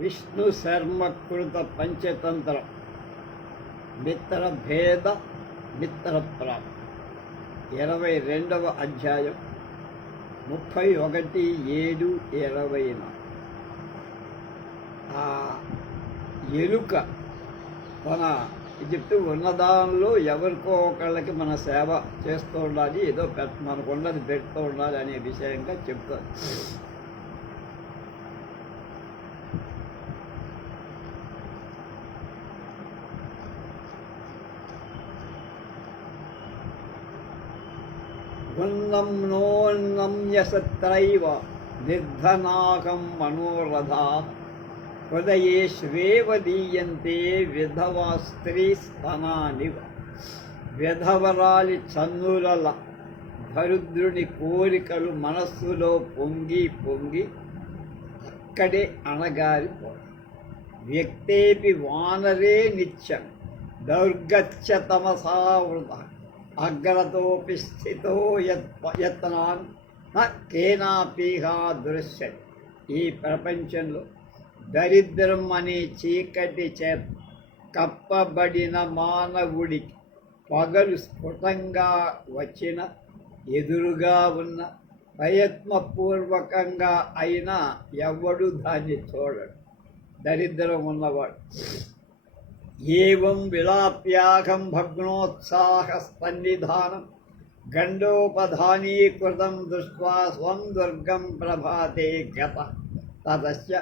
విష్ణు శర్మకృత పంచతంత్రం మిత్రభేద మిత్రప్రాప్తి 22వ అధ్యాయం 31/7/20. ఆ ఎలుక తన చెప్తూ ఉన్నదానిలో ఎవరికో ఒకళ్ళకి మన సేవ చేస్తూ ఉండాలి, ఏదో మనకు ఉన్నది పెడుతూ ఉండాలి అనే విషయంగా చెప్తారు. ఉన్నం నోన్నమ్యసత్రైవ నిర్ధనాకం మనోరథా హృదయేష్వేవ దీయంతే విధవా స్త్రీ స్తనానివ. విధవరాలి చన్నులల దరిద్రుని కోరికలు మనస్సులో పొంగి పొంగి అక్కడే అణగారిపో. వ్యక్తేపి వానరే నిత్యం దౌర్గత్య తమసావృత అగ్రతోపి స్థితో యత్నాన్ కేనాపీహా దృశ్యతి. ఈ ప్రపంచంలో దరిద్రం అనే చీకటి చేత కప్పబడిన మానవుడికి పగలు స్ఫుటంగా వచ్చిన, ఎదురుగా ఉన్న, ప్రయత్నపూర్వకంగా అయినా ఎవడు దాన్ని చూడడు, దరిద్రం ఉన్నవాడు. ఏవం విలాప్యాహం భగ్నోత్సాహ సన్నిధానం గండోపధానీకృతం దృష్ట్వా స్వం దుర్గం ప్రభాతే గత. తదస్య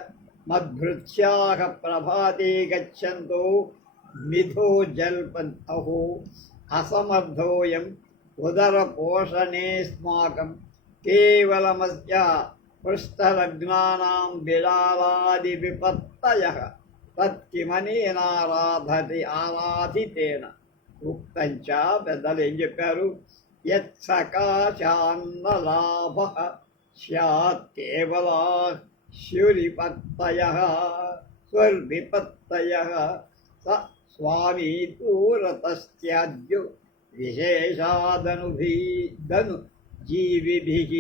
మద్భృత్యాః ప్రభాతే గచ్చంతో మిథో జల్పన్ అహో అసమర్థోయం ఉదరపోషణేస్మాకం కేవలమస్య పృష్ఠలగ్నానాం బిడాలాది విపత్తయః తత్కిమనేనారాధతి ఆరాధితేన. ఉక్తంచ పెద్దలు ఏం చెప్పారు? యత్సకాశాన్నలాభః స్యాత్ కేవలా స్యురిపత్తయః స్వర్విపత్తయః స స్వామీ దూరతస్త్యాజ్యో విశేషాదను జీవిభిః.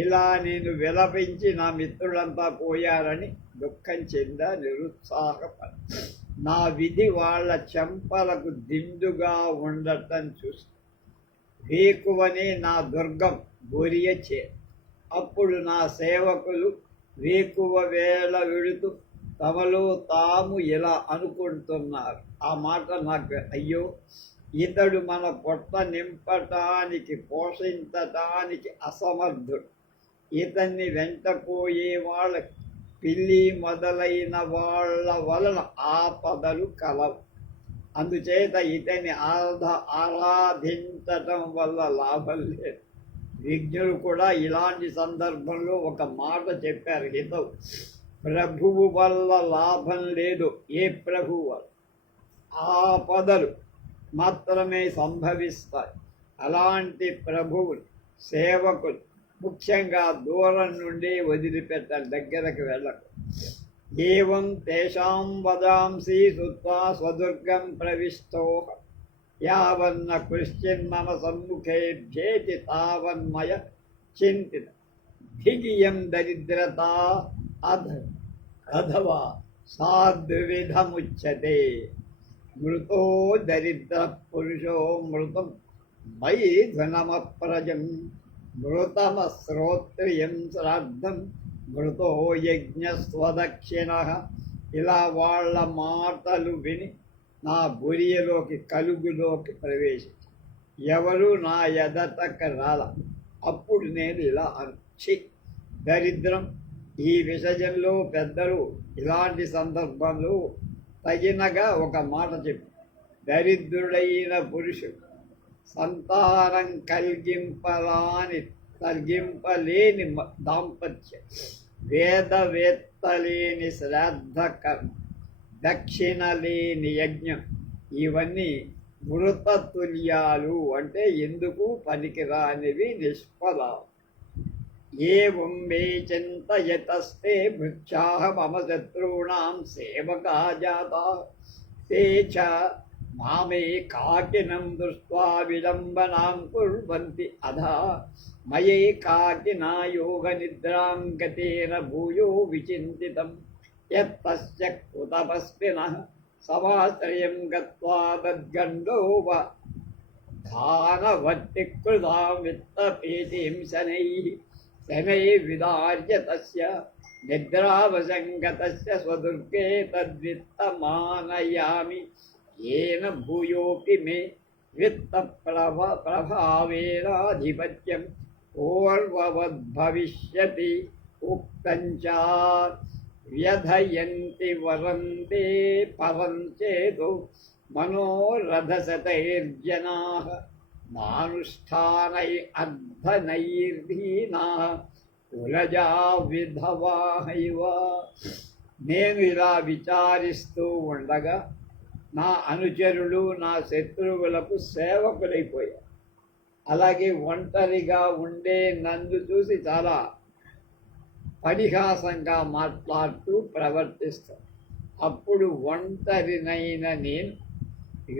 ఇలా నేను విలపించి నా మిత్రులంతా పోయారని దుఃఖం చెందా నిరుత్సాహపడ. నా విధి వాళ్ళ చెంపలకు దిండుగా ఉండటం చూసి వేకువనే నా దుర్గం బొరియచే. అప్పుడు నా సేవకులు వేకువ వేళ వెళుతూ తమలో తాము ఇలా అనుకుంటున్నారు. ఆ మాట నాకు, అయ్యో, ఇతడు మన పొట్ట నింపటానికి పోషించటానికి అసమర్థుడు. ఇతన్ని వెంటపోయే వాళ్ళకి పిల్లి మొదలైన వాళ్ళ వలన ఆపదలు కలవు. అందుచేత ఇతన్ని ఆరాధించటం వల్ల లాభం లేదు. విజ్ఞులు కూడా ఇలాంటి సందర్భంలో ఒక మాట చెప్పారు, హితవు. ప్రభువు వల్ల లాభం లేదు, ఏ ప్రభువు వల్ల ఆపదలు మాత్రమే సంభవిస్తాయి. అలాంటి ప్రభువులు సేవకులు ముఖ్యంగా దూరం నుండి వదిలిపెట్టాలి, దగ్గరకు వెళ్ళకు. ఏవం తేషాం వదాంసి సుత్వా స్వదుర్గం ప్రవిష్టో యావన్న కృశ్చిన్మమ సమ్ముఖేభ్యేతి తావన్మయ చింతిత. ధిగియం దరిద్రతా అథవా సాద్విధముచ్యతే. మృతో దరిద్ర పురుషో మృతం మయి ధనమప్రజం మృతమ శ్రోత్రియం శ్రాద్ధం మృతో యజ్ఞస్వదక్షిణః. ఇలా వాళ్ళ మాటలు విని నా బొరియలోకి కలుగులోకి ప్రవేశించి ఎవరు నా ఎదటకు రాల. అప్పుడు నేను ఇలా అర్చి దరిద్రం. ఈ విషయంలో పెద్దలు ఇలాంటి సందర్భంలో తగినగా ఒక మాట చెప్పి, దరిద్రుడైన పురుషుడు సంతానం కలిగింపలేని దాంపత్యం, వేదవేత్తలేని శ్రాద్ధ కర్మ, దక్షిణ లేని యజ్ఞం, ఇవన్నీ మృతతుల్యాలు, అంటే ఎందుకు పనికిరానివి, నిష్ఫలాలు. ఏవం మే చింతయతస్తే భృత్యాః మమ శత్రూణాం సేవకా జాతాః తే చ మామే కాకినం దృష్ట్వా విలంబనాం కుర్వంతి అధా మయే కాకినా యోగ నిద్రాం గతేన భూయో విచింతితం. యత్తస్య కృతపస్వినః సమాశ్రయం గత్వా తద్గండోప ధానవర్తి కృతాం విత్తపీతిం శనైర్విదార్య తస్య నిద్రావసంగతస్య స్వదుర్గే తద్విత్తమానయామి ఏన భూయోపి మే విత్త ప్రభావేనాధిపత్యం పూర్వవద్భవిష్యతి ఉక్తంచ వ్యధయంతి వరందే పరం చేదు మనోరథశతైర్జనాః నానుష్ఠానై అర్ధనైర్ధీనాః కులజా విధవాహైవ. నేను ఇలా విచారిస్తూ ఉండగా నా అనుచరులు నా శత్రువులకు సేవకులైపోయారు. అలాగే ఒంటరిగా ఉండే నన్ను చూసి చాలా పరిహాసంగా మాట్లాడుతూ ప్రవర్తిస్తాను. అప్పుడు ఒంటరినైన నేను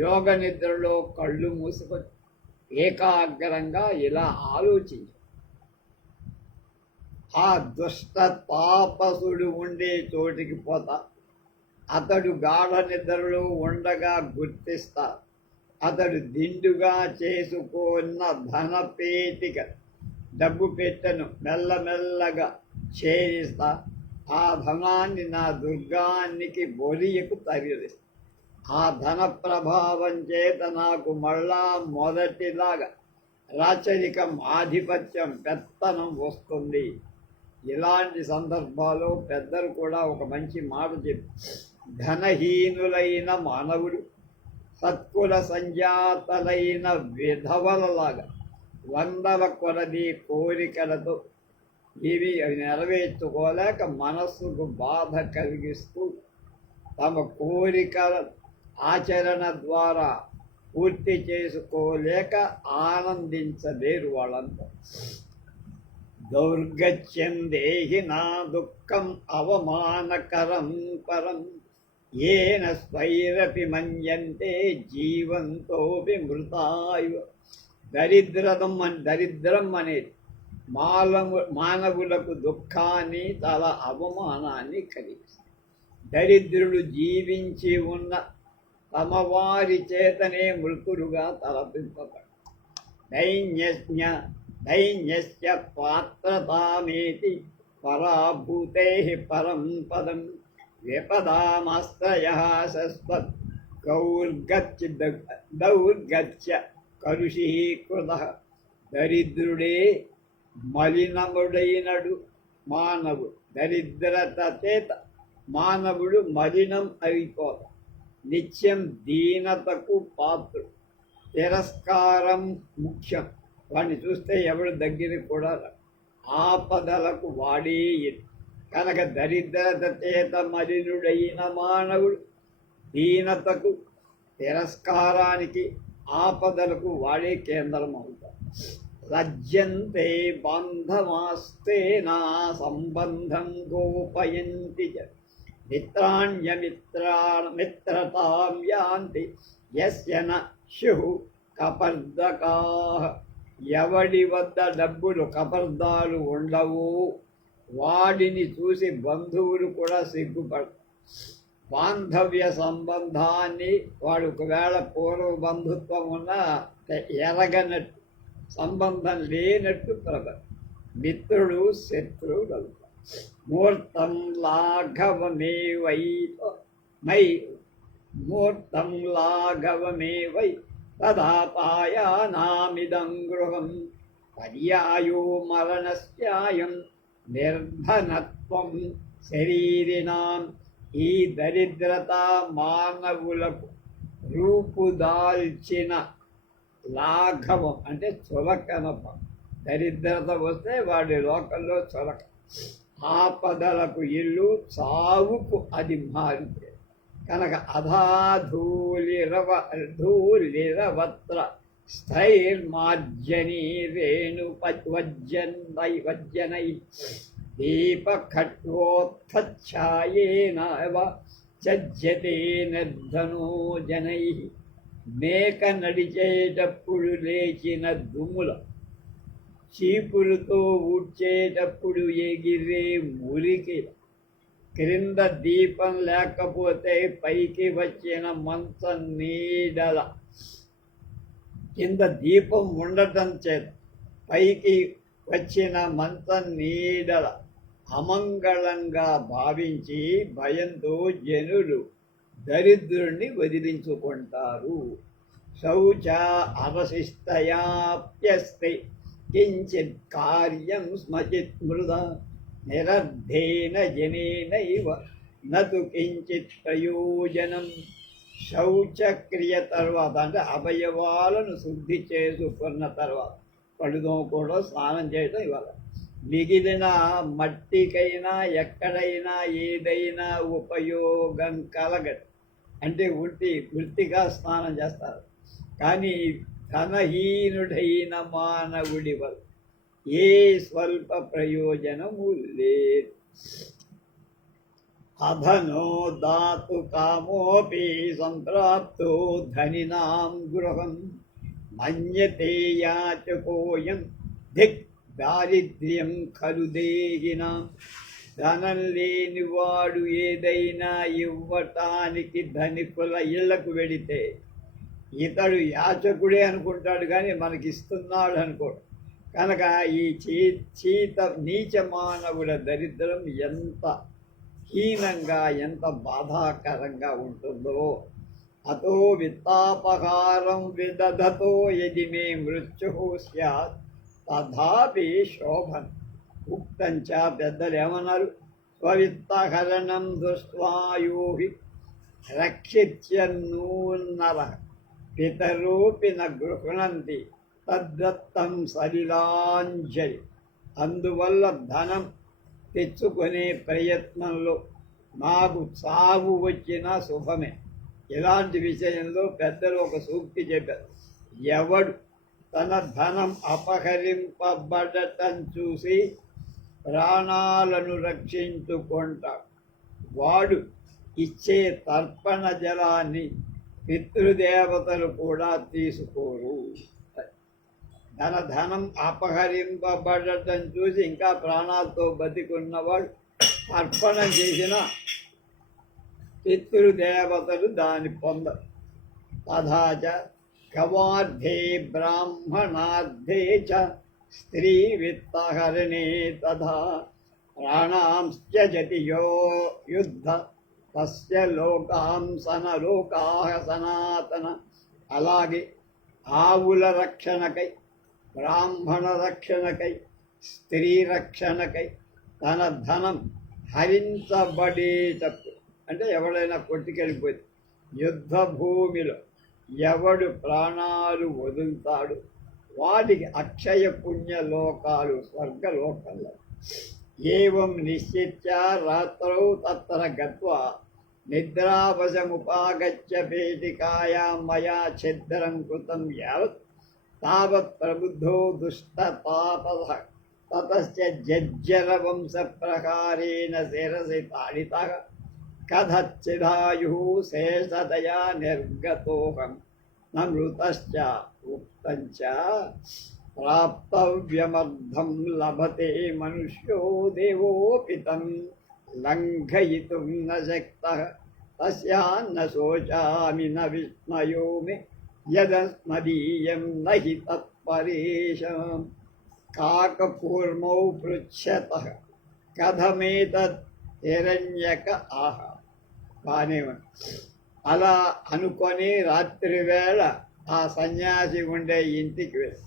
యోగ నిద్రలో కళ్ళు మూసుకొని ఏకాగ్రంగా ఇలా ఆలోచించాను. ఆ దుష్ట తాపసుడు ఉండే చోటికి పోతా. అతడు గాఢ నిద్రలో ఉండగా గుర్తిస్తా. అతడు దిండుగా చేసుకున్న ధనపేటిక డబ్బు పెట్టెను మెల్లమెల్లగా ఛేదిస్తా. ఆ ధనాన్ని నా దుర్గానికి బొరియకు తగిలిస్తా. ఆ ధన ప్రభావం చేత నాకు మళ్ళా మొదటిలాగా రాచరికం, ఆధిపత్యం, పెత్తనం వస్తుంది. ఇలాంటి సందర్భాల్లో పెద్దలు కూడా ఒక మంచి మాట చెప్పి, ధనహీనులైన మానవుడు సత్కుల సంజాతలైన విధవలలాగా వందల కొలది కోరికలతో ఇవి నెరవేర్చుకోలేక మనస్సుకు బాధ కలిగిస్తూ తమ కోరికల ఆచరణ ద్వారా పూర్తి చేసుకోలేక ఆనందించలేరు వాళ్ళంతా. దౌర్గత్యం దేహి నా దుఃఖం అవమానకరం పరం ఏన స్వైరపి మన్యంతే జీవంతోపి మృతాయు. దరిద్రం అనేది మానవులకు దుఃఖాన్ని, చాలా అవమానాన్ని కలిగిస్తుంది. దరిద్రులు జీవించి ఉన్న తమ వారి చేతనే మృతులుగా తలపింపబడు. దైన్యస్య పాత్రతామేతి పరాభూతే పరం పదం విపదామాశ్రయ శశ్వత్ దౌర్గత్య కలుషీకృత. దరిద్రుడే మలినముడైనడు మానవుడు. దరిద్రత చేత మానవుడు మలినం అయిపోతాడు. నిత్యం దీనతకు పాత్రుడు. తిరస్కారం ముఖ్యం. వాడిని చూస్తే ఎవడు దగ్గరికి కూడా ఆపదలకు వాడే కనుక దరిద్రత చేత మలినుడైన మానవుడు దీనతకు, తిరస్కారానికి, ఆపదలకు వాడే కేంద్రం అవుతాడు. లజ్జంతే బాంధవాస్తే నా సంబంధం గోపయంతి మిత్రతాం యాంతి యస్య న స్యుః కపర్దకాః. ఎవడి వద్ద డబ్బులు, కపర్దాలు ఉండవు వాడిని చూసి బంధువులు కూడా సిగ్గుపడతారు. బాంధవ్య సంబంధాన్ని వాడు ఒకవేళ పూర్వ బంధుత్వం ఉన్నా ఎరగనట్టు, సంబంధం లేనట్టు ప్రబలి మిత్రుడు శత్రువులు అవుతారు. మూర్తం లాఘవమేవై తదాపాయానామిదం గృహం పర్యాయో మరణస్యాయం నిర్ధనత్వం శరీరినాం. ఈ దరిద్రత మానవులకు రూపుదాల్చిన లాఘవం అంటే చులకనప. దరిద్రత వస్తే వాడి లోకంలో చులక. ఆపదలకు ఇల్లు, చావుకు అది మారితే కనుక అధాధూలిరవత్ర స్థైర్మార్జనీ రేణు వజ్జనై దీపఖట్వోత్థఛాయేన చజ్యతే నిర్ధనో జనై. మేక నడిచేటప్పుడు లేచిన దుమ్ముల, చీపులతో ఊడ్చేటప్పుడు ఎగిరే మురికి క్రింద దీపం లేకపోతే పైకి వచ్చిన మంచం నీడల కింద దీపం ఉండటం చేత పైకి వచ్చిన మంచం నీడల అమంగళంగా భావించి భయంతో జనులు దరిద్రుణ్ణి వదిలించుకుంటారు. శౌచ అవశిష్టయాప్యస్తి కించిత్ కార్యం స్మచిత్ మృద నిరర్ధేన జనేనైవ నతు కించిత్ ప్రయోజనం. శౌచక్రియ తర్వాత అంటే అవయవాలను శుద్ధి చేసుకున్న తర్వాత పడుదో కూడా స్నానం చేయడం ఇవాళ మిగిలిన మట్టికైనా ఎక్కడైనా ఏదైనా ఉపయోగం కలగదు. అంటే వృత్తిగా స్నానం చేస్తారు. కానీ ధనహీనుడైన మానవుడి వల్ల ఏ స్వల్ప ప్రయోజనము లేదు. అధనో దాతు కామోపి సంప్రాప్తో ధనినాం గృహం మన్యతే యాచకోయం దిక్ దారిద్ర్యం ఖలు దేహినాం. ధనం లేనివాడు ఏదైనా ఇవ్వటానికి ధనికుల ఇళ్లకు వెడితే ఇతడు యాచకుడే అనుకుంటాడు, కానీ మనకిస్తున్నాడు అనుకోడు. కనుక ఈ నీచ మానవుల దరిద్రం ఎంత హీనంగా ఎంత బాధాకరంగా ఉంటుందో. అతో విత్తాపహారం విదధతో యది మే మృత్యు స్యాత్ తథాపి శోభన్ ఉక్తంచ. పెద్దలు ఏమన్నారు? స్వవిత్తహరణం దృష్ట్వాయోహి రక్షిత్యన్నూన్నర పితరోపి న గృహణంతి తద్దత్తం సలిలాంజలి. అందువల్ల ధనం తెచ్చుకునే ప్రయత్నంలో నాకు సాగు వచ్చినా శుభమే. ఇలాంటి విషయంలో పెద్దలు ఒక సూక్తి చెప్పారు. ఎవడు తన ధనం అపహరింపబడటం చూసి ప్రాణాలను రక్షించుకుంటాడు, వాడు ఇచ్చే తర్పణ జలాన్ని పితృదేవతలు కూడా తీసుకోరు. ధనం అపహరింపబడటం చూసి ఇంకా ప్రాణాలతో బతికున్నవాడు తర్పణం చేసిన పితృదేవతలు దాన్ని పొందరు. తథాచ గవార్థే బ్రాహ్మణార్థే చ స్త్రీ విత్తహరణే తథా ప్రాణాంశ్చజతి యో యుద్ధ తస్య లోకాంసనలోకాః సనాతన. అలాగే ఆవుల రక్షణకై, బ్రాహ్మణ రక్షణకై, స్త్రీ రక్షణకై తన ధనం హరించబడేటప్పుడు, అంటే ఎవడైనా కొట్టుకెళ్ళిపోయింది యుద్ధ భూమిలో ఎవడు ప్రాణాలు వదులుతాడు వాడికి అక్షయ పుణ్య లోకాలు స్వర్గలోకంలో. ఏవం నిశ్చిత్య రాత్రౌ తత్ర గత్వా నిద్రావశముపాగత్య పేటికాయాం మయా ఛిద్రం కృతం యావత్ తావత్ ప్రబుద్ధో దుష్టతాపసః తతస్య జజ్జర వంశ ప్రకారేణ శిరసి తాడితః కథచ్చిదాయుః శేషతయా నిర్గతోహం న మృతశ్చ ఉక్తంచ. ప్రాప్తవ్యమర్థం లభతే మనుష్యో దేవోపి తం లంఘయితుం న శక్తః తస్యాన్న శోచామి న విస్మయోమి యదస్మదీయం నహి తత్పరేషాం. కాకకూర్మౌ పృచ్ఛతః కథమేతత్ హిరణ్యక ఆహ. బానే అలా అనుకొని రాత్రి వేళ ఆ సన్యాసి ఉండే ఇంటికి వెళ్ళి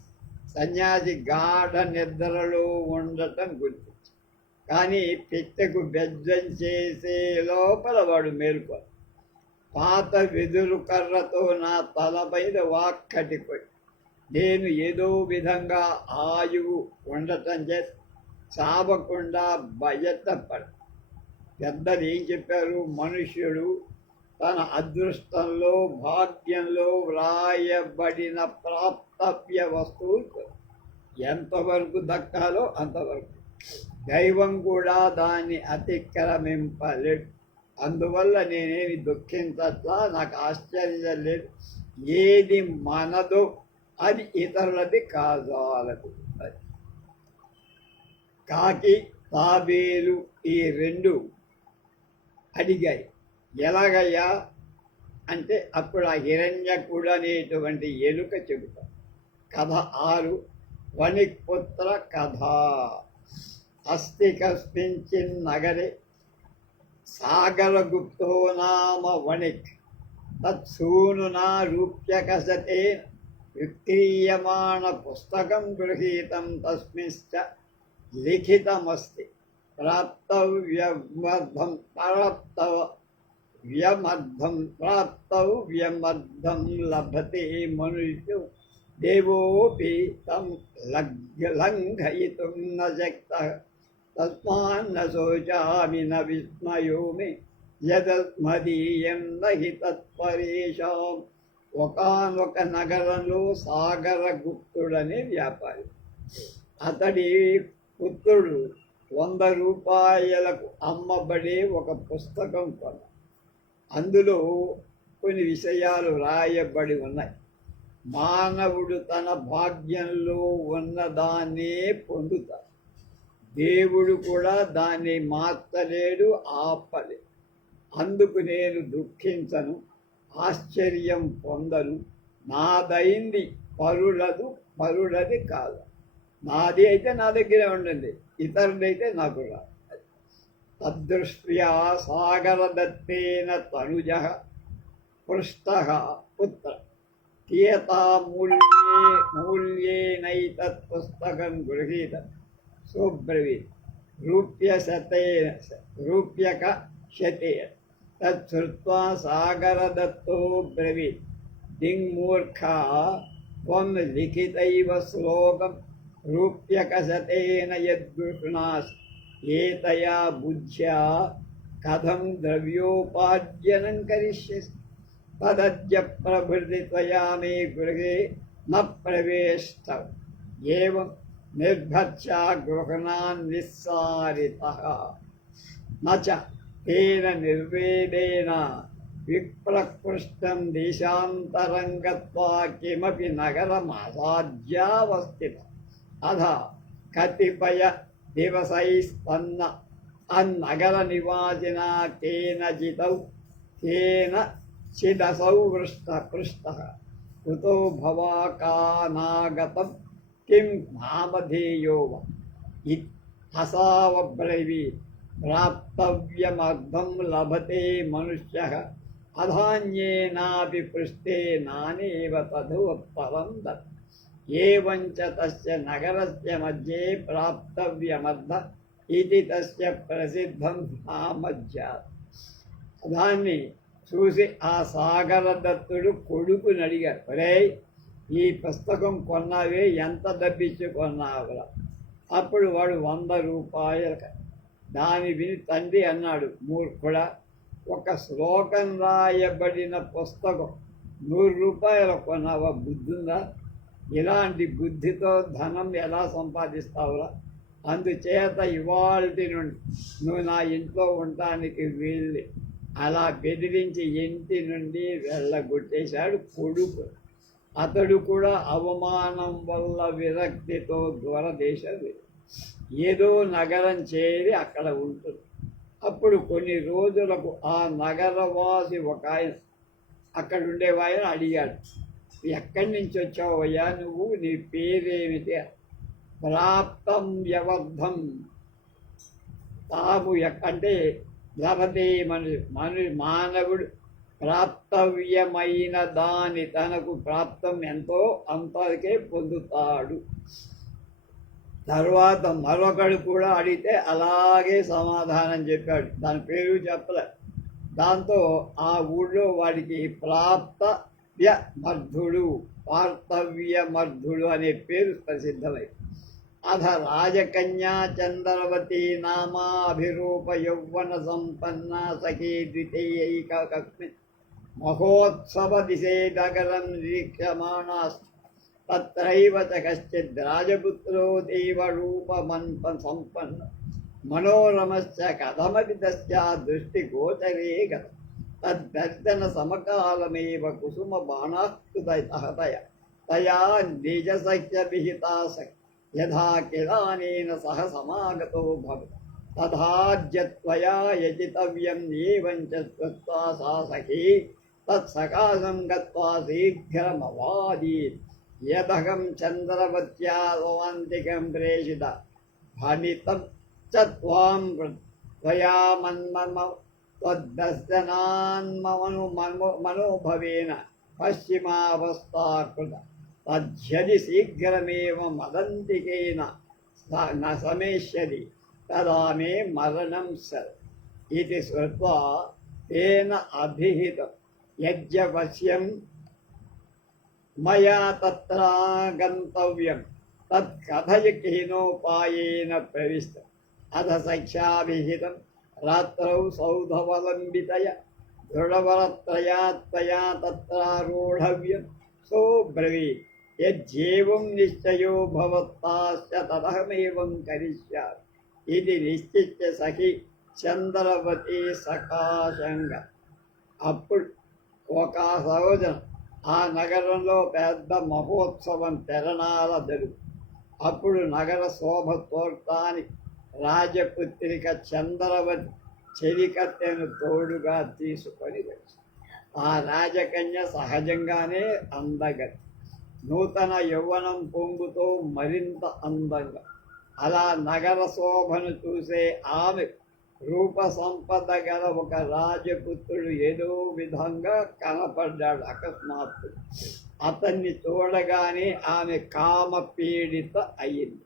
సన్యాసి గాఢ నిద్రలో ఉండటం గుర్తు. కానీ పిట్టకు బెజ్జం చేసే లోపల వాడు మేలుకో. పాత వెదురు కర్రతో నా తలపైన వాక్కటిపోయి నేను ఏదో విధంగా ఆయువు ఉండటం చేసి చావకుండా బయటపడి. పెద్దలు ఏం చెప్పారు? మనుష్యుడు తన అదృష్టంలో భాగ్యంలో వ్రాయబడిన ప్రాప్తవ్య వస్తువు ఎంతవరకు దక్కాలో అంతవరకు. దైవం కూడా దాన్ని అతిక్రమింపలేడు. అందువల్ల నేనేమి దుఃఖించట్లా, నాకు ఆశ్చర్యం లేదు. ఏది మనదో అది ఇతరులది కాజాలదు. కాకి తాబేలు ఈ రెండు అడిగాయి. ఎలాగయ్యా అంటే అప్పుడు ఆ హిరణ్యకుడు అనేటువంటి ఎలుక చెబుతాం. కథ 6 వణిక్పుత్ర కథ. అస్తి కస్మించిన్ నగరే సాగరగుప్తో నామ వణిక్ తత్సూనునా రూప్యకసతేన విక్రీయమాణ పుస్తకం గృహీతం తస్మిశ్చ లిఖితమస్తి ప్రాప్తవ్యమర్థం లభతే మనుష్యో దేవోపి తం లంఘయితుం న శక్తః తస్మాన్న శోచామి న విస్మయో మే యదస్మదీయం నహి తత్పరేషాం. ఒకానొక నగరంలో సాగరగుప్తుడనే వ్యాపారి, అతడి పుత్రుడు 100 రూపాయలకు అమ్మబడే ఒక పుస్తకం కొన్న. అందులో కొన్ని విషయాలు రాయబడి ఉన్నాయి. మానవుడు తన భాగ్యంలో ఉన్నదాన్నే పొందుతాడు. దేవుడు కూడా దాన్ని మార్చలేడు, ఆపలేడు. అందుకు నేను దుఃఖించను, ఆశ్చర్యం పొందను. నాదైంది పరులది కాదు. నాది అయితే నా దగ్గరే ఉండండి, ఇతరుడైతే నాకు రాదు. తద్దృష్ట్యా సాగరదత్తేన తనుజ పృష్టః పుత్ర కియతా మూల్యేనైతత్ పుస్తకం గృహీత సుబ్రవీత్ రూప్యక శతేన. తచ్చుత్వా సాగరదత్తో బ్రవీత్ దింగ్మూర్ఖా త్వం లిఖితైవ శ్లోకం రూప్యకశతేన యద్గృహ్ణాసి ఏతయా బుద్ధ్యా కథం ద్రవ్యోపార్జనం కరిష్యసి తదద్య ప్రభృతి త్వయా మే గృహే న ప్రవేష్టం. ఏవం నిర్భత్స్యా గృహణాన్ నిస్సారితః నచ తేన నిర్వేదేన విప్రకృష్టం దేశాంతరం గత్వా కిమపి నగరమాసాద్యావస్థితం. అధ కతిపయ దివసైస్తన్న అన్నగర నివాసినా కేనచిదసౌ పృష్టః కుతో భవాకానాగతం కిం నామధేయో వా అసావబ్రవీత్ ప్రాప్తవ్యమర్థం లభతే మనుష్యః అధాన్యేనాపి పృష్టే నానేవ తదుపరం దత్. ఏవంచ తస్య నగరస్య మధ్యే ప్రాప్తవ్యమర్థ ఇది తస్య ప్రసిద్ధం నామజ్జాత్. దాన్ని చూసి ఆ సాగరదత్తుడు కొడుకుని అడిగారు, ఒరేయ్ ఈ పుస్తకం కొన్నావే, ఎంత డబ్బిచ్చి కొన్నావురా? అప్పుడు వాడు 100 రూపాయలు. దాని విని తండ్రి అన్నాడు, మూర్ఖుడా, ఒక శ్లోకం రాయబడిన పుస్తకం 100 రూపాయలు కొన్నావా? బుద్ధుందా? ఇలాంటి బుద్ధితో ధనం ఎలా సంపాదిస్తావురా? అందుచేత ఇవాల్టి నుండి నువ్వు నా ఇంట్లో ఉండటానికి వీళ్ళు. అలా బెదిరించి ఇంటి నుండి వెళ్ళగొట్టేశాడు కొడుకు. అతడు కూడా అవమానం వల్ల విరక్తితో దూరదేశం ఏదో నగరం చేరి అక్కడ ఉంటుంది. అప్పుడు కొన్ని రోజులకు ఆ నగరవాసి ఒక ఆయన, అక్కడ ఉండేవాయన అడిగాడు, ఎక్కడి నుంచి వచ్చావయ్యా నువ్వు, నీ పేరేమిటి? ప్రాప్తం వ్యవర్థం తాము అంటే లభతే మానవుడు ప్రాప్తవ్యమైన దాని తనకు ప్రాప్తం ఎంతో అంతకే పొందుతాడు. తర్వాత మరొకడు కూడా అడిగితే అలాగే సమాధానం చెప్పాడు, దాని పేరు చెప్పలే. దాంతో ఆ ఊళ్ళో వాడికి పార్థవ్యమర్థుడు అనే పేరు ప్రసిద్ధమై. అధ రాజకన్యా చంద్రవతి నామాభిరూప యౌవన సంపన్న సఖీ ద్వితీయైకస్మిన్ మహోత్సవ దిశే నగరం నిరీక్షమాణాస్తు. తత్రైవ చ కశ్చిద్ రాజపుత్రో దేవరూపమన్ప సంపన్న మనోరమశ్చ కథమపి తస్యా దృష్టిగోచరే గతం. తద్దర్శన సమకాలమేవ కుసుమ బాణాస్తుతయ తయా నిజసఖ్య విహితా యథా కిలానేన సహ సమాగతో భవతి. తథాద్యత్వయా యజితవ్యం ఏవం చ శ్రుత్వా సా సఖీ తత్సకాశం గత్వా శీఘ్రమవాదీత్ యదహం చంద్రవత్యా రోమాంతికం ప్రేషిత భణితం చ త్వాం త్వయా మన్మమ మనోభవేన పశ్చిమావస్థాకృత తద్యది శీఘ్రమేవ మదంతికేన న సమేష్యతి తదా మే మరణం సర్ ఇది శ్రుత్వా తేన అభిహితం యజ్ఞవశ్యం మయా తత్ర గంతవ్యం తత్ కథయ కేనోపాయేన ప్రవిష్టం అథ సఖ్యాభిహితం రాత్రౌ సౌధవలంబితయ దృఢవరత్రయా త్వయా తత్రారోఢవ్యం సోబ్రవీత్ యజ్జేవం నిశ్చయో భవత్తాశ్చ తదహమేవం కరిష్యామి ఇది నిశ్చిత్య సఖి చంద్రవతి సకాశంగా. అప్పుడు ఒక రోజున ఆ నగరంలో పెద్ద మహోత్సవం తిరణాల జరుగు. అప్పుడు నగర శోభ చూడటానికి రాజపుత్రిక చంద్రవతి చెలికత్తెను తోడుగా తీసుకొని వచ్చి ఆ రాజకన్య సహజంగానే అందగతి, నూతన యవ్వనం పొంగుతో మరింత అందంగా. అలా నగర శోభను చూసే ఆమె రూప సంపద గల ఒక రాజపుత్రుడు ఏదో విధంగా కనపడ్డాడు అకస్మాత్తు. అతన్ని చూడగానే ఆమె కామ పీడిత అయింది.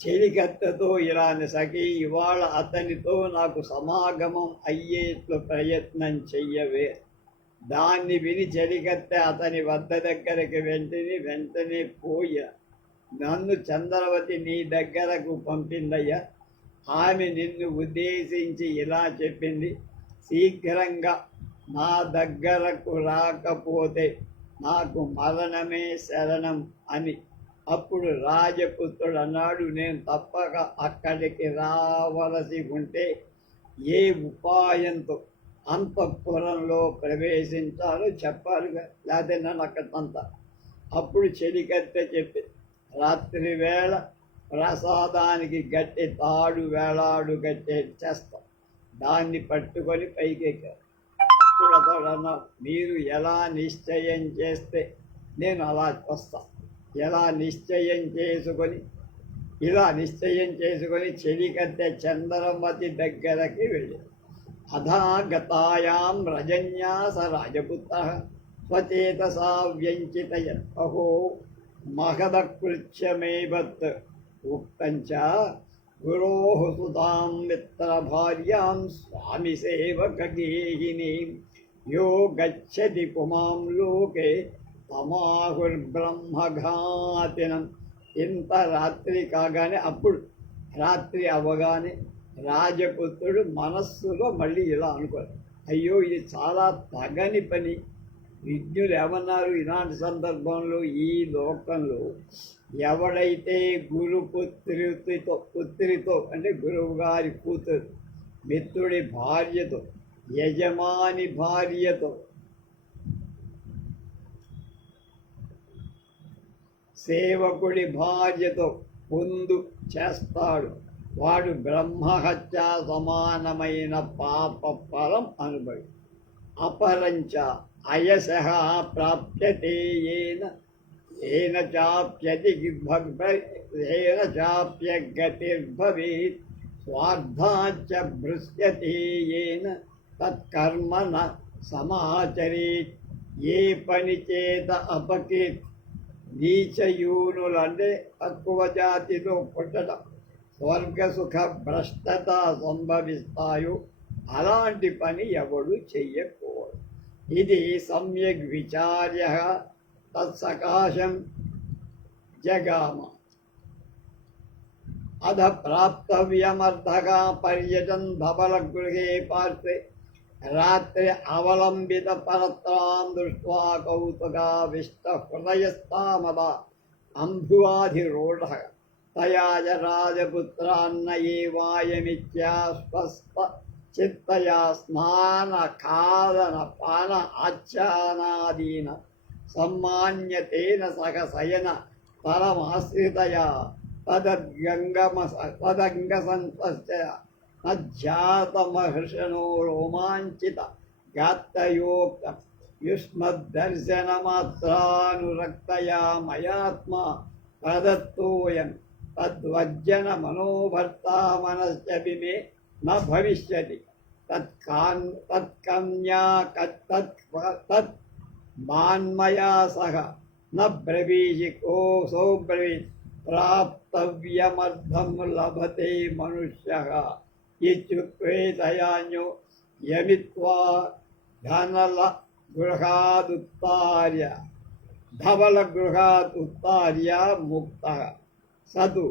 చెలికత్తెతో ఇలాని సఖి, ఇవాళ అతనితో నాకు సమాగమం అయ్యేట్లు ప్రయత్నం చెయ్యవే. దాన్ని విని చెలికత్తె అతని వద్ద దగ్గరికి వెంటనే పోయి, నన్ను చంద్రవతి నీ దగ్గరకు పంపిందయ్యా. ఆమె నిన్ను ఉద్దేశించి ఇలా చెప్పింది, శీఘ్రంగా నా దగ్గరకు రాకపోతే నాకు మరణమే శరణం అని. అప్పుడు రాజపుత్రుడు అన్నాడు, నేను తప్పక అక్కడికి రావలసి ఉంటే ఏ ఉపాయంతో అంతఃపురంలో ప్రవేశించాలో చెప్పాలిగా, లేకపోతే నన్ను అక్కడంతా. అప్పుడు చెలికత్తె చెప్పి, రాత్రి వేళ ప్రసాదానికి గట్టి తాడు వేలాడు గట్టే చేస్తాం, దాన్ని పట్టుకొని పైకెక్కారు. అప్పుడు అతడు అన్నాడు, మీరు ఎలా నిశ్చయం చేస్తే నేను అలా వస్తాను. ఇలా నిశ్చయం చేసుకొని చెలికత్తె చంద్రమతి దగ్గరకి వెళ్ళి, అధాగతాయాం రజన్యాస రాజపుత్ర స్వచేతసా వ్యంచితయత్ అహో మహదకృత్యమేవత్ ఉక్తంచ గురోః సుతాం మిత్రభార్యాం స్వామి సేవకగేహినీం యో గచ్చతి పుమాం లోకే తమాహుర్బ్రహ్మఘాతినం. ఇంత రాత్రి కాగానే, అప్పుడు రాత్రి అవ్వగానే రాజపుత్రుడు మనస్సులో మళ్ళీ ఇలా అనుకోరు, అయ్యో ఇది చాలా తగని పని. విజ్ఞులు ఏమన్నారు, ఇలాంటి సందర్భంలో ఈ లోకంలో ఎవడైతే పుత్రితో అంటే గురువు గారి కూతురు, మిత్రుడి భార్యతో, యజమాని భార్యతో, సేవకుడి భార్యతో పొందు చేస్తాడు, వాడు బ్రహ్మహత్య సమానమైన పాప ఫలం అనుభవి. అపరంచ అయశః ప్రాప్యతే ఏన చాప్యగతిర్భవేత్ స్వార్థాచ్చ భృశ్యతే ఏన తత్కర్మ న సమాచరేత్. ఏ పని చేత అపకీర్తి, నీచయూనులు అంటే తక్కువ జాతిలో పుట్టడం, స్వర్గసుఖ భ్రష్టత సంభవిస్తాయో అలాంటి పని ఎవడు చెయ్యకూడదు. ఇది సమ్యగ్ విచార్య తత్సకాశం జగామ. అధ ప్రాప్తవ్యమర్థగా పర్యటన్ ధవల గృహే పార్శ్వే రాత్రి అవలంబిత పరత్రాం దృష్ట్వా కౌతుకావిష్ట హృదయస్తామదా అంధువాధిరూఢ తయా రాజపుత్రాన్న ఏవాయమిత్యాస్వస్త చిత్తయా స్నాన ఖాదన పాన ఆచ్యానాదీన సమ్మాన్యతేన సహ శయన పరమాశ్రితయా తదంగసంతస్య నజ్జాతమహర్షణో రోమాంచిత గాత్తయోక్త యుష్మద్దర్శనమాత్రానురక్తయా మయాత్మా ప్రదత్తోయం తద్వజ్జన మనోభర్తా మనశ్చపి మే న భవిష్యతి తత్కన్యా తత్ మాన్మయా సహ న బ్రవీషి కోసౌ బ్రవీత్ ప్రాప్తవ్యమర్థం లభతే మనుష్యః ఇత్యుక్తేతయాన్యో యమిత్వా ధనల గృహాదుత్తార్య ధవల గృహాదుత్తార్య ముక్తః సదు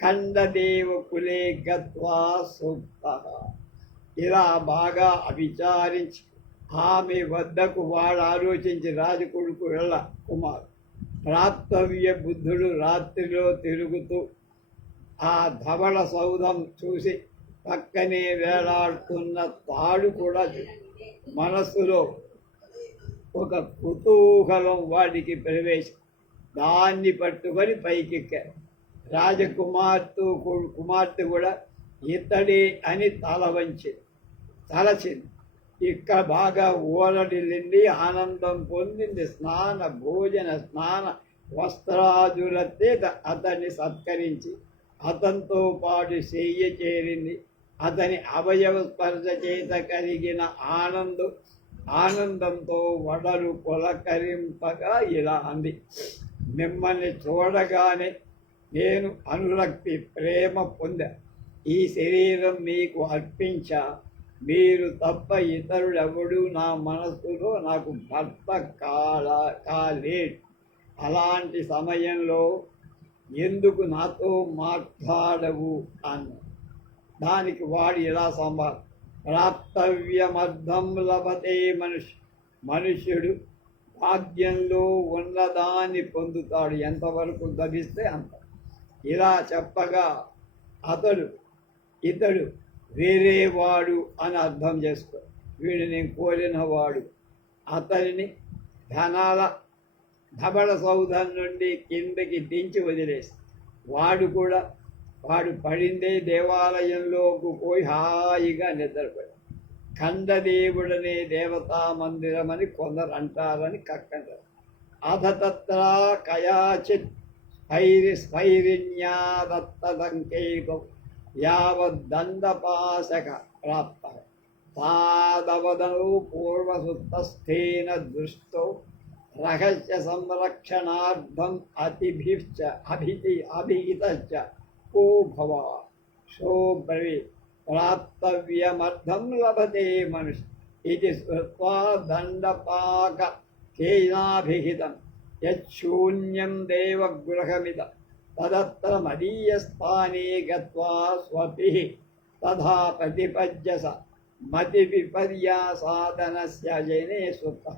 ఖండదేవ కులే గత్వా సూక్తః. ఇలా బాగా విచారించి ఆమె వద్దకు వాడు ఆలోచించి రాజకొడుకు వెళ్ళ కుమారు ప్రాప్తవ్య బుద్ధుడు రాత్రిలో తిరుగుతూ ఆ ధవళ సౌధం చూసి పక్కనే వేలాడుతున్న తాడు కూడా మనస్సులో ఒక కుతూహలం వాడికి ప్రవేశం. దాన్ని పట్టుకొని పైకెక్కారు. కుమార్తె కూడా ఇతడే అని తలచింది. ఇక్కడ బాగా ఊరడిల్లింది, ఆనందం పొందింది. స్నాన వస్త్రాదులతే అతన్ని సత్కరించి అతనితో పాటు శయ్య చేరింది. అతని అవయవ స్పర్శ చేత కలిగిన ఆనందంతో వడలు పులకరింపగా ఇలా అంది, మిమ్మల్ని చూడగానే నేను అనురక్తి ప్రేమ పొందా. ఈ శరీరం మీకు అర్పించా. మీరు తప్ప ఇతరుడెవడు నా మనస్సులో నాకు భర్త కాలేడు. అలాంటి సమయంలో ఎందుకు నాతో మాట్లాడవు అన్న దానికి వాడు ఇలా ప్రాప్తవ్యమర్థం లభతే మనుష్యుడు భాగ్యంలో ఉన్నదాన్ని పొందుతాడు, ఎంతవరకు లభిస్తే అంత. ఇలా చెప్పగా ఇతడు వేరేవాడు అని అర్థం చేసుకో. వీడు నేను కోరినవాడు. అతనిని ధవళ సౌధం నుండి కిందకి దించి వదిలేసి వాడు పడిందే దేవాలయంలోకి పోయి హాయిగా నిద్రపోయాడు. ఖండదేవుడనే దేవతా మందిరం అని కొందరు అంటారని కక్కంటారు. అధతత్ర కయాచిత్ స్ఫైరిణ్యాదత్తంకేతం యావద్దండపాశక ప్రాప్త తాదవదనౌ పూర్వసుత్తస్థేన దృష్టో రహస్య సంరక్షణార్థం అభిహితశ్చ కో భవ శోబ్రవీత్ ప్రాప్తవ్యమర్థం లభతే మనుష్య ఇది శ్రుత్వా దండపాక కేనాభిహితం యచ్చూన్యం దేవగృహమిద తదత్ర మదీయస్థానే గత్వా స్వపిః తథా ప్రతిపజ్యస మతి విపర్యాసాదనస్య జనే సుతః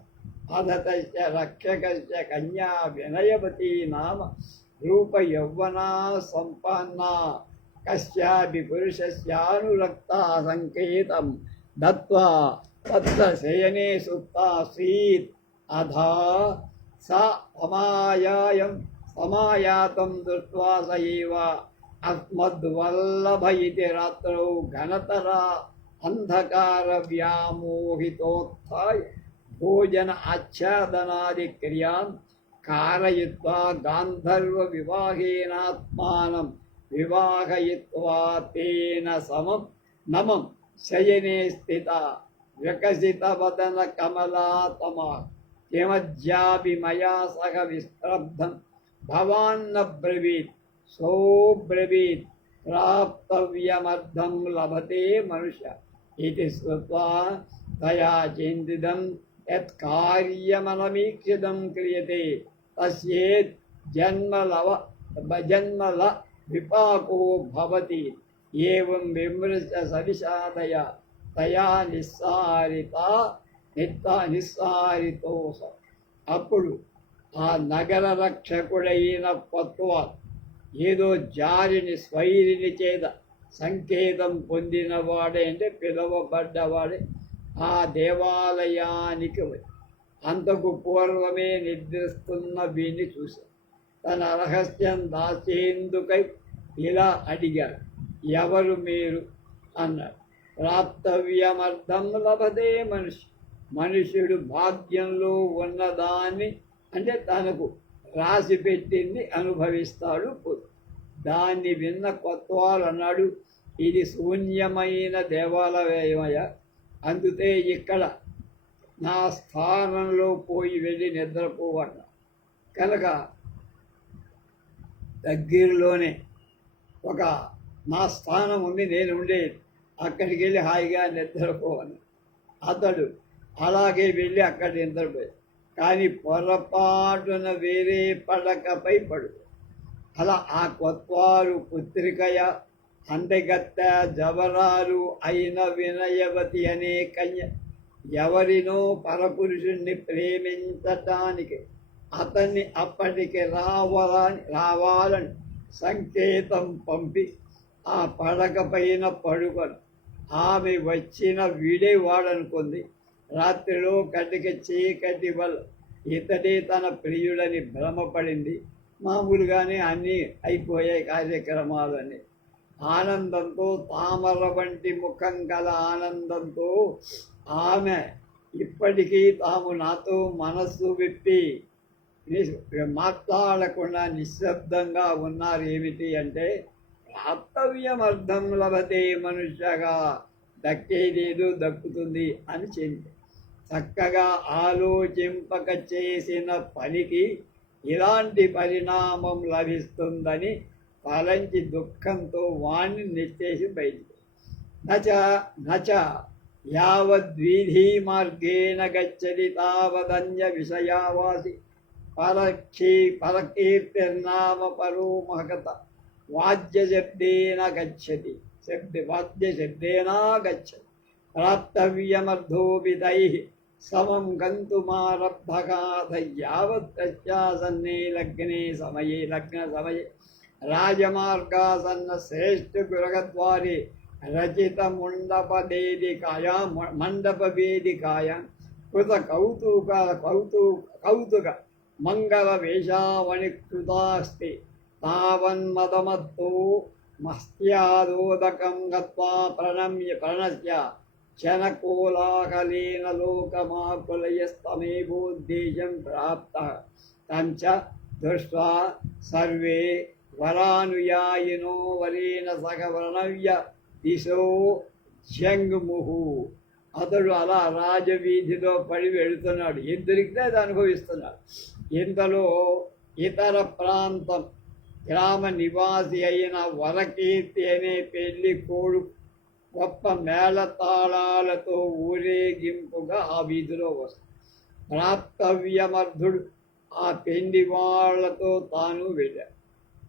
అధతస్య రక్షకస్య కన్యా వినయవతీ నామ రూపయౌవనా సంపన్నా కస్యాపి పురుషస్యానురక్తా సంకేతం దత్వా తత్ర శయనే సుప్తాసీత్ అధా సా సమాయాతం దృష్ట్వా సైవ అస్మద్వల్లభ ఇతి రాత్రౌ ఘనతరా అంధకార వ్యామోహితోత్థాయ భోజన ఆచ్ఛాదనాది క్రియాం కారయిత్వా గాంధర్వ వివాహేనాత్మానం వివాహయిత్వా తేన సమం నమం శయనే స్థిత వికసిత వదన కమలాతమా కిమజ్జాపి మయా సహ విస్త్రబ్ధం భవాన్న బ్రవీత్ సోబ్రవీత్ ప్రాప్తవ్యమర్థం లభతే మనుష్య ఇది శ్రుత్వా తయా చింతితం యత్ కార్యమనమీక్షితం క్రియతే తస్యేత్ జన్మల విపాకో భవతి ఏవం విమృశ సవిషాదయ తయా నిస్సారితోస. అప్పుడు ఆ నగర రక్షకుడైన కొత్వాల్ ఏదో జారిని స్వైరిని చేత సంకేతం పొందినవాడే అంటే పిలువబడ్డవాడే ఆ దేవాలయానికి అంతకు పూర్వమే నిద్రిస్తున్న వీణ్ణి చూశాడు. తన రహస్యం దాచేందుకై ఇలా అడిగాడు. ఎవరు మీరు అన్నాడు. ప్రాప్తవ్యమర్థం లభతే మనుష్యుడు భాగ్యంలో ఉన్నదాన్ని అంటే తనకు రాసి పెట్టింది అనుభవిస్తాడు. దాన్ని విన్న కొత్తవారు అన్నాడు, ఇది శూన్యమైన దేవాలయమయ, అందుతే ఇక్కడ నా స్థానంలో పోయి వెళ్ళి నిద్రపోవట. కనుక దగ్గరలోనే ఒక నా స్థానం ఉంది, నేను ఉండేది, అక్కడికి వెళ్ళి హాయిగా నిద్రపోవను. అతడు అలాగే వెళ్ళి అక్కడ నిద్రపోయాడు. కానీ పొరపాటున వేరే పడకపై పడు. అలా ఆ కొత్వారు పుత్రికయ అందగత్త జవరాలు అయిన వినయవతి అనే కన్య ఎవరినో పరపురుషుణ్ణి ప్రేమించటానికి అతన్ని అప్పటికి రావాలని సంకేతం పంపి ఆ పడక పైన పడుకొని ఆమె వచ్చిన వీడేవాడనుకుంది. రాత్రిలో కటిక చీకటి వల్ల ఇతడే తన ప్రియుడని భ్రమపడింది. మామూలుగానే అన్నీ అయిపోయాయి కార్యక్రమాలన్నీ. ఆనందంతో తామర వంటి ముఖం గల ఆనందంతో ఆమె ఇప్పటికీ తాము నాతో మనస్సు విప్పి మాట్లాడకుండా నిశ్శబ్దంగా ఉన్నారు. ఏమిటి అంటే ప్రాప్తవ్యమర్థం లభతే మనుష్యగా, దక్కేదేదో దక్కుతుంది అని చెంది చక్కగా ఆలోచింపక చేసిన పనికి ఇలాంటి పరిణామం లభిస్తుందని తలంచి దుఃఖంతో వాణ్ణి నెట్టేసి బయటికి నచ యావద్వీధి మార్గేణ గచ్చతి తావదన్య విషయావాసి పరకీర్తిర్నామ పరో మహకత వాద్యశబ్దేన గచ్చతి వాద్యశబ్దేనా గచ్చతి ప్రాప్తవ్యమర్థోపితైః సమం గంతుమారబ్ధగాథ యావత్ తస్యాసన్నే లగ్న సమయే రాజమార్గాసన్న శ్రేష్ఠ గృహద్వారే రచిత మండపవేదికాయ కృత కౌతుక మంగళ వేషావణికృతాస్తి తావన్మదమత్తో మస్త్యాదోదకం గత్వా ప్రణశ్య శనకోలాహలేన లోకమాకులయస్తమేవోద్దేశం ప్రాప్తః తంచ దృష్ట్వా సర్వే వరానుయాయినో వరేణ సహ ప్రణవ్య దిశో జంగ్ముహు. అతడు అలా రాజవీధిలో పడి వెళుతున్నాడు. ఏం దొరికితే అది అనుభవిస్తున్నాడు. ఇంతలో ఇతర ప్రాంతం గ్రామ నివాసి అయిన వరకీర్తి అనే పెళ్లి కొడుకు గొప్ప మేళతాళాలతో ఊరేగింపుగా ఆ వీధిలో వస్తాడు. ప్రాప్తవ్యమర్థుడు ఆ పెళ్లి వాళ్లతో తాను వెళ్ళాడు.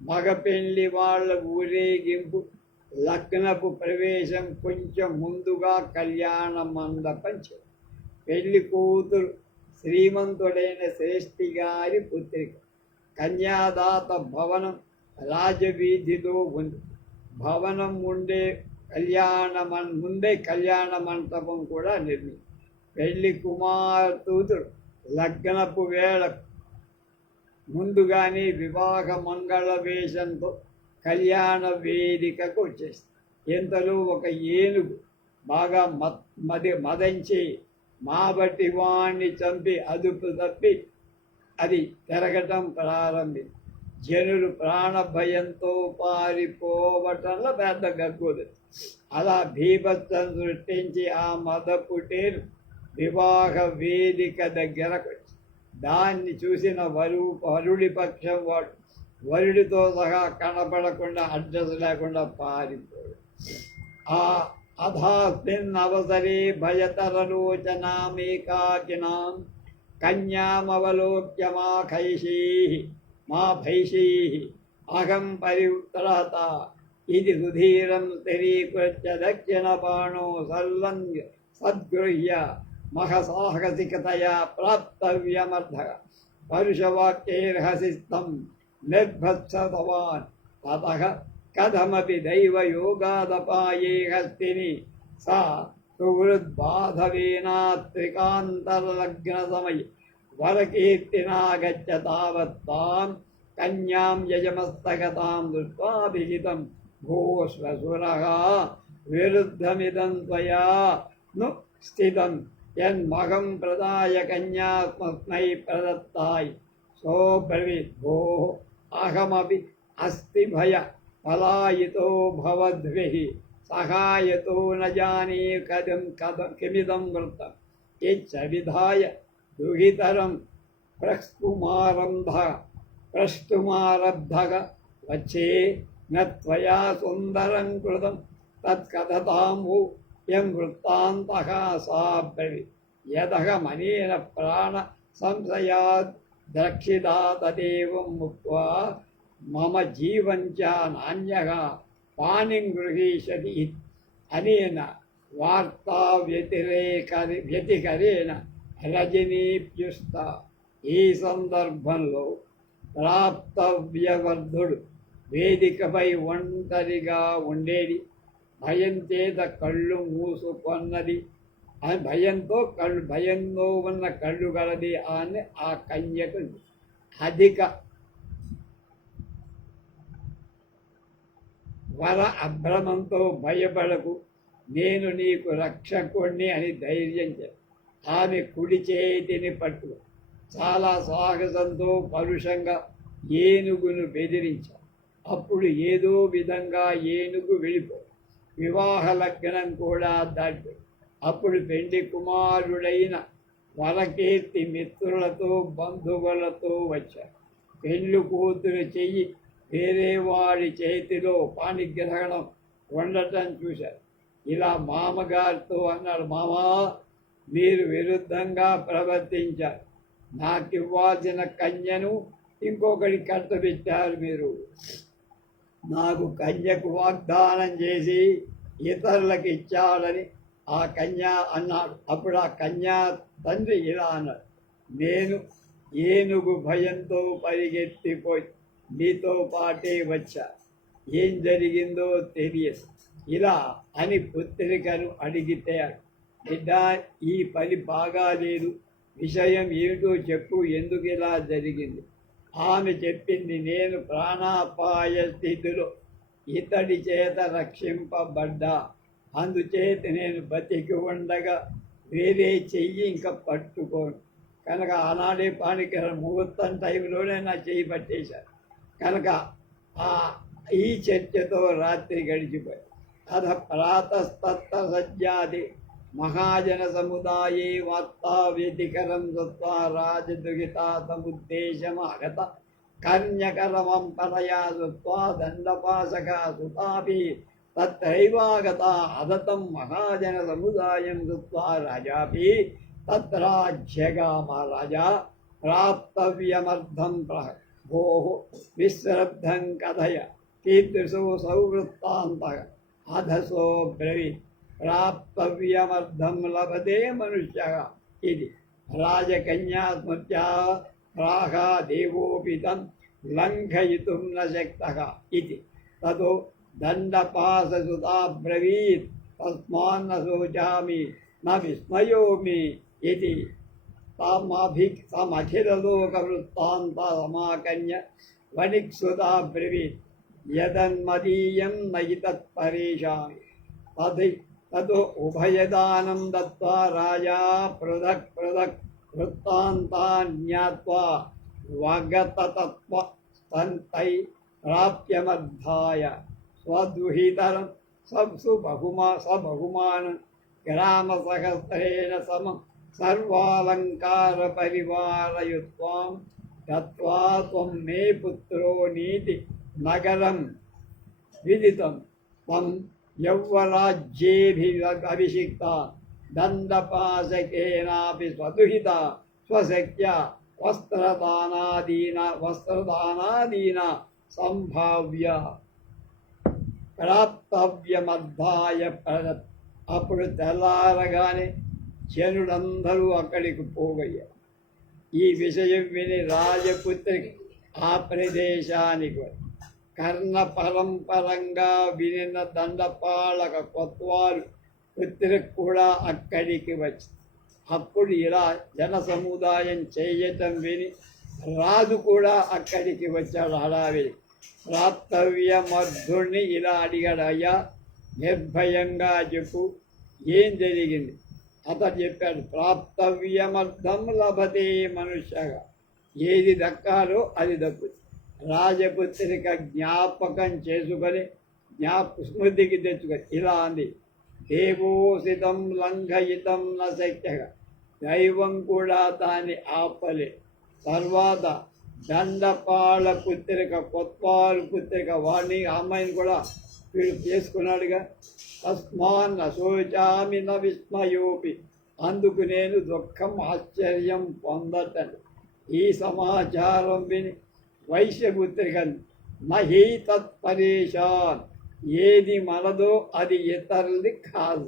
మగ పెళ్లి వాళ్ళ ఊరేగింపు లగ్నపు ప్రవేశం కొంచెం ముందుగా కళ్యాణ మండపం చేయాలి. పెళ్లి కూతురు శ్రీమంతుడైన శ్రేష్ఠి గారి పుత్రిక. కన్యాదాత భవనం రాజవీధిలో ఉంది. భవనం ముందే కళ్యాణ మంటపం కూడా నిర్మించి పెళ్లి కుమార్తెలు లగ్నపు వేళకు ముందుగానే వివాహ మంగళ వేషంతో కళ్యాణ వేదికకు వచ్చేస్తుంది. ఇంతలో ఒక ఏనుగు బాగా మదంచి మాబట్టి వాణ్ణి చంపి అదుపు తప్పి అది తిరగటం ప్రారంభించి జనులు ప్రాణ భయంతో పారిపోవటంలో పెద్ద గగ్గోలు. అలా భీభత్సం సృష్టించి ఆ మదపుటేరు వివాహ వేదిక దగ్గరకు వచ్చి దాన్ని చూసిన వరుడి పక్షం వాడు వరుడితో సహా కనపడకుండా అడ్రస్ లేకుండా పారిపోయాడు. ఆ అథాస్మిన్ అవసరే భయతరలోచనామేకాకినాం కన్యామవలోక్య మా భైషీః అహం పరివ్రత ఇది సుధీరం స్థిరీకృత్య దక్షిణపాణో సద్గృహ్య మహసాహసికతయా ప్రాప్తవ్యమర్థః పరుషవాక్యైర్హసిస్తం నిర్భత్సతవాన్ తతః కథమపి దైవయోగాదపాయే హస్తిని సా సుహృద్బాధవేనాత్రికాంతర్లగ్న సమయ వరకీర్తినాగచ్చ తావత్తాం కన్యాం యజమస్తగతాం దృష్ట్వాభిహితం భూశ్వసురః విరుద్ధమిదం త్వయా ను స్థితం యన్మహం ప్రదాయ కన్యాత్మస్మై ప్రదత్తాయ్ సోబ్రవీత్ భోః అహమపి అస్తి భయ పలాయితో భవద్భిః సహాయతో న జానే కిమిదం వృత్తం ఇచ్చ విధాయ దుహితరం ప్రష్టుమారబ్ధః వచ్చే నత్వయా సుందరం కృతం తత్కథతాము యం వృత్తాంతః సా బ్రవీత్ యదహమనేన ప్రాణ సంశయాద్ ద్రక్షితా తదేవం ముక్త్వా మమ జీవంచ నాన్యః పాణిం గృహీషతి అనేన వార్తా వ్యతికరేణ రజనీప్యుస్త. ఈ సందర్భంలో ప్రాప్తవ్యవర్ధుడు వేదికపై ఒంటరిగా ఉండేది. భయం చేత కళ్ళు మూసుకొన్నది. భయంతో ఉన్న కళ్ళు గలది అని ఆ కన్యకు అధిక వర అభ్రమంతో భయపడకు, నేను నీకు రక్షకుణ్ణి అని ధైర్యం చెప్పు. ఆమె కుడి చేతిని పట్టు చాలా సాహసంతో పరుషంగా ఏనుగును బెదిరించాడు. అప్పుడు ఏదో విధంగా ఏనుగు వెళ్ళిపో వివాహ లగ్నం కూడా దాటి. అప్పుడు పెండి కుమారుడైన వరకీర్తి మిత్రులతో బంధువులతో వచ్చారు. పెండ్లి కూతురు చెయ్యి వేరే వాడి చేతిలో పాణిగ్రహణం ఉండటం చూశారు. ఇలా మామగారితో అన్నాడు, మామా మీరు విరుద్ధంగా ప్రవర్తించారు. నాకు ఇవ్వాల్సిన కన్యను ఇంకొకటి కట్టబెట్టారు. మీరు నాకు కన్యకు వాగ్దానం చేసి ఇతరులకు ఇచ్చాడని ఆ కన్య అన్నాడు. అప్పుడు ఆ కన్యా తండ్రి ఇలా అన్నాడు, నేను ఏనుగు భయంతో పరిగెత్తిపోయి మీతో పాటే వచ్చా, ఏం జరిగిందో తెలియదు ఇలా అని పుత్రికను అడిగితే, బిడ్డ ఈ పని బాగాలేదు, విషయం ఏమిటో చెప్పు, ఎందుకు ఇలా జరిగింది? ఆమె చెప్పింది, నేను ప్రాణాపాయ స్థితిలో ఇతడి చేత రక్షింపబడ్డా, అందుచేత నేను బతికి ఉండగా వేరే చెయ్యి ఇంకా పట్టుకోను కనుక ఆనాడే పాణిగ్రహణ ముహూర్తం టైంలోనే నా చెయ్యి పట్టేశారు కనుక ఈ చర్చతో రాత్రి గడిచిపోయి. అథ ప్రాతస్తత్త సజ్జాది మహాజన సముదాయే వార్తా వ్యతికరం దత్వా రాజదుహితా సముద్దేశమాగత కన్యకరమం పరయా దత్వా దండపాశకా సుతాపి తత్రైవాగత అదతం మహాజన సముదాయం దత్వా రాజాపి తత్రాజ్యగామ రాజా ప్రాప్తవ్యమర్థం భోః విశ్రబ్ధం కథయ కీదృశో సౌవృత్తాంతః అధసో బ్రవీత్ ప్రాప్తవ్యమర్థం లభతే మనుష్యః ఇది. రాజకన్యా స్మృత్యా ప్రాహా దేవోపి తం లంఘయితుం న శక్తః ఇది. తతో దండపాశసుతా బ్రవీత్ తస్మాన్న శోచామి న విస్మయోమి ఇది. సమఖిలలోకవృత్తాంత సమాకన్య వణిక్సుతా బ్రవీత్ యదన్మదీయం నయి తత్పరేషామి. తదో ఉభయదానం దత్వా రాజా పృథక్ వృత్తాంతాన్ జ్ఞాత్వా వాగతతత్వస్తై ప్రాప్యమద్ధాయ స్వదుహితరం సబహుమానం గ్రామసహస్రేణ సమం సర్వాలంకార పరివారయుత్వాం దత్వా త్వం మే పుత్రో నీతి నగరం విదితం త్వం యౌవరాజ్యేభిరభిషిక్త దండపాశకేనాపి స్వదుహిత స్వశక్య వస్త్రదానాదీన సంభావ్య ప్రాప్తవ్యమద్ధాయ ప్రదత్. అప్పుడు తెల్లారగానే జనులందరూ అక్కడికి పోగయ్యారు. ఈ విషయం విని రాజపుత్రికి ఆ ప్రదేశానికి కర్ణ పరంపరంగా వినిన దండపాలక కొత్వాలు పుత్రికి కూడా అక్కడికి వచ్చి అప్పుడు ఇలా జన సముదాయం చేయటం విని రాజు కూడా అక్కడికి వచ్చాడు హడావిడి. ప్రాప్తవ్యమర్ధుణ్ణి ఇలా అడిగాడు, అయ్యా నిర్భయంగా చెప్పు, ఏం జరిగింది? అతడు చెప్పాడు, ప్రాప్తవ్యమర్థం లభతే మనుష్యగా, ఏది దక్కాలో అది దక్కుతుంది. రాజపుత్రిక జ్ఞాపకం చేసుకొని స్మృతికి తెచ్చుకొని ఇలా అంది, దేవోసితం లంఘయితం నశక్యగా, దైవం కూడా దాన్ని ఆపలే. తర్వాత దండపాల పుత్రిక, కొత్వాలు పుత్రిక, వాడిని అమ్మాయిని కూడా వీడు చేసుకున్నాడుగా. తస్మాన్న శోచామి న విస్మయోపి, అందుకు నేను దుఃఖం ఆశ్చర్యం పొందటం. ఈ సమాచారం విని వైశ్యపుత్రికను నహి తత్పరేషాన్, ఏది మనదో అది ఇతరులది కాదు.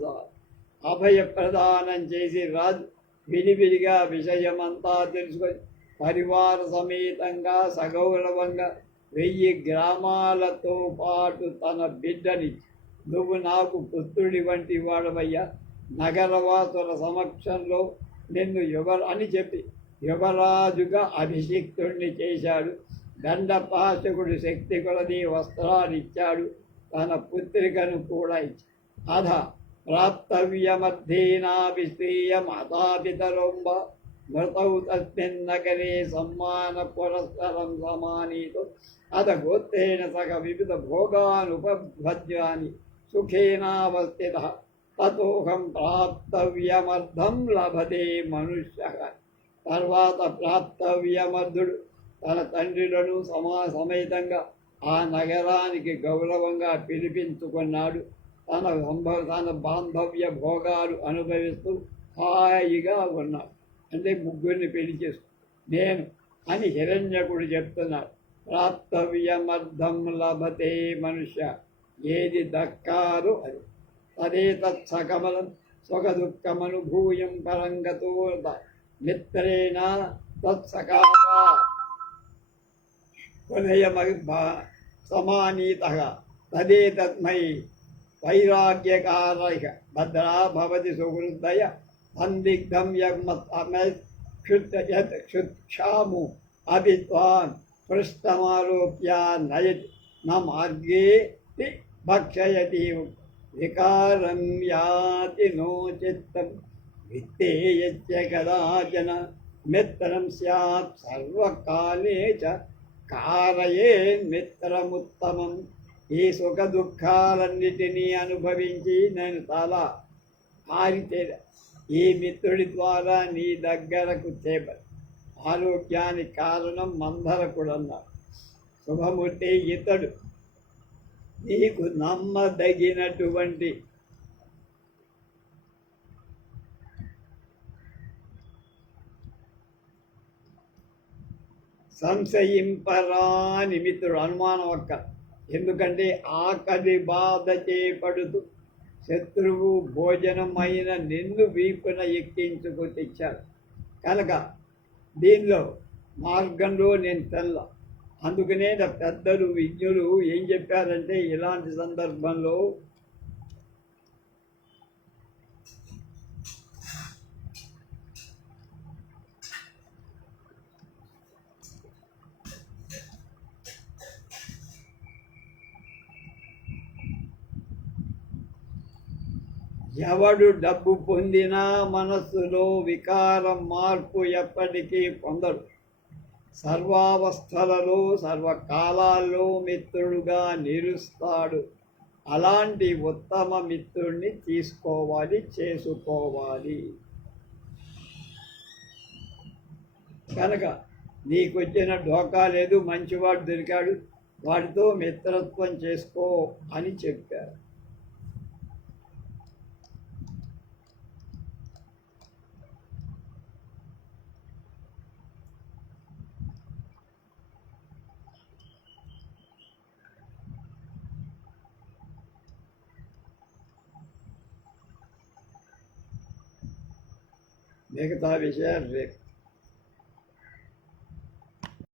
అభయప్రదానం చేసి రాజు విడివిడిగా విషయమంతా తెలుసుకొని పరివార సమేతంగా సగౌరవంగా 1000 గ్రామాలతో పాటు తన బిడ్డని, నువ్వు నాకు పుత్రుడి వంటి వాడవయ్యా, నగరవాసుల సమక్షంలో నిన్ను అని చెప్పి యువరాజుగా అభిషిక్తుణ్ణి చేశాడు. దండపాశకుడు శక్తి కొలది వస్త్రాన్నిచ్చాడు, తన పుత్రికను కూడా ఇచ్చాడు. అధ ప్రాప్తవ్యమధ్యేనాభిశ్రీయమతాపితరోంబ మృతౌ తస్మిన్నగరే సమ్మాన పురస్సరం సమానీతో అత గోత్రేణ సహ వివిధ భోగానుపభ్యాని సుఖేనావస్థిత తతోహం ప్రాప్తవ్యమర్థం లభతే మనుష్య. తర్వాత ప్రాప్తవ్యమర్థుడు తన తండ్రులను సమేతంగా ఆ నగరానికి గౌరవంగా పిలిపించుకున్నాడు. తన బాంధవ్య భోగాలు అనుభవిస్తూ హాయిగా ఉన్నాడు. అంటే ముగ్గురిని పెళ్లి చేస్తూ నేను అని హిరణ్యకుడు చెప్తున్నాడు. ప్రాప్తవ్యమర్థం లభతే మనుష్య, ఏది దక్కాలో అది. తదేతత్ సకమలం సుఖదుఃఖమనుభూయం పరంగతో మిత్రేణ తత్సకామా సమానీతః తదేతత్మై వైరాగ్యకారః భద్రా భవతి సుహృదయ సందిగ్ధం యక్షాము అభిత్వాన్ పృష్టమారోప్య నయతి న మార్గే భక్షయతి వికారం యాతి నో చిత్తం విత్తేయస్య కదాచన మిత్రం స్యాత్ సర్వకాలే చ కారయేన్మిత్రముత్తమం. ఈ సుఖ దుఃఖాలన్నిటినీ అనుభవించి నేను చాలా ఆరితేరా. ఈ మిత్రుడి ద్వారా నీ దగ్గరకు చేపడు. ఆరోగ్యానికి కారణం మందరకుడన్నాడు. శుభమూర్తి ఇతడు నీకు నమ్మదగినటువంటి సంశయింపరాని మిత్రుడు, అనుమానం ఒక్క. ఎందుకంటే ఆకలి బాధ చేపడుతూ శత్రువు భోజనమైన నిన్ను వీపున ఎక్కించుకు తెచ్చాడు కనుక దీనిలో మార్గంలో నేను తెల్ల. అందుకనే పెద్దలు విజ్ఞులు ఏం చెప్పారంటే, ఇలాంటి సందర్భంలో ఎవడు డబ్బు పొందినా మనస్సులో వికారం మార్పు ఎప్పటికీ పొందడు. సర్వావస్థలలో సర్వకాలాల్లో మిత్రుడుగా నిలుస్తాడు. అలాంటి ఉత్తమ మిత్రుడిని తీసుకోవాలి, చేసుకోవాలి. కనుక నీకు వచ్చిన ఢోకా లేదు, మంచివాడు దొరికాడు, వాడితో మిత్రత్వం చేసుకో అని చెప్పారు. మిగతా విషయాలు రేపు.